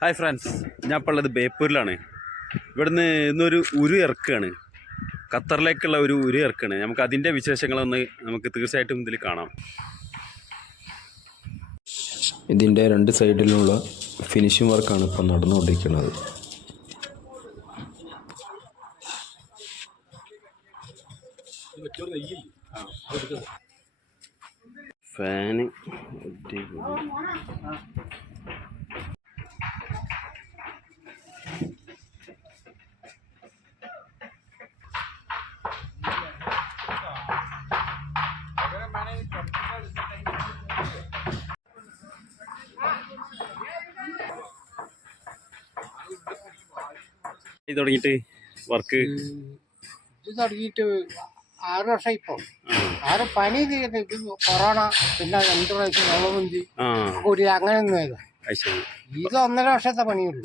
Hi friends ഞാൻ ഇപ്പോൾ ഉള്ളത് ബേപ്പൂരിലാണ്. ഇവിടുന്ന് ഇന്നൊരു ഉരു ഇറക്കുകയാണ് ഖത്തറിലേക്കുള്ള ഒരു ഉരു ഇറക്കുകയാണ് നമുക്ക് അതിന്റെ വിശേഷങ്ങളൊന്ന് നമുക്ക് തീർച്ചയായിട്ടും ഇതിൽ കാണാം. ഇതിന്റെ രണ്ട് സൈഡിലുള്ള ഫിനിഷിംഗ് വർക്കാണ് ഇപ്പോൾ നടന്നുകൊണ്ടിരിക്കുന്നത്. ഫാന്. ഇത് തുടങ്ങിയിട്ട് വർക്ക്? ഇത് തുടങ്ങിയിട്ട് ആറ് വർഷം ഇപ്പൊ ആറ് ഇത് കൊറോണ പിന്നെ രണ്ട് പ്രാവശ്യം വെള്ളമുന്തി കൂടി അങ്ങനെയൊന്നും ഇല്ല ഇത് ഒന്നര വർഷത്തെ പണിയുള്ളൂ.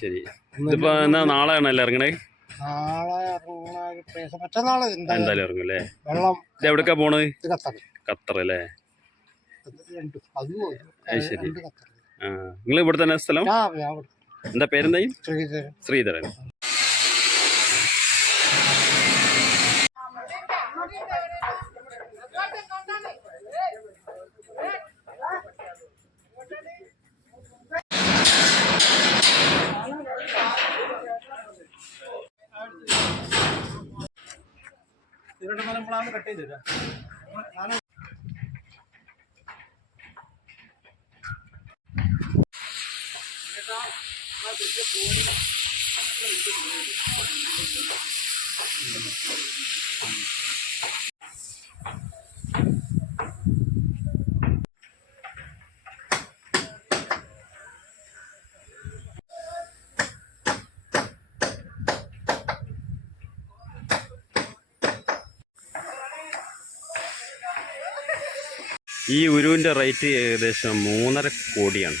ശരി. ഇതിപ്പോ എന്നാ നാളെയാണല്ലോ ഇറങ്ങണേ? നാളെ മറ്റന്നാൾ എന്തായാലും ഇറങ്ങും അല്ലേ വെള്ളം ഇത് എവിടേക്കാ പോണത്? ഖത്തർ അല്ലേ ശരി. നിങ്ങൾ ഇവിടെ തന്നെ സ്ഥലം? ആ ശ്രീധരൻ. ഇവിടെ എന്താ പേരെന്തായി ശ്രീധരൻ ശ്രീധരൻ ഈ ഉരുവിന്റെ റേറ്റ് ഏകദേശം മൂന്നര കോടിയാണ്.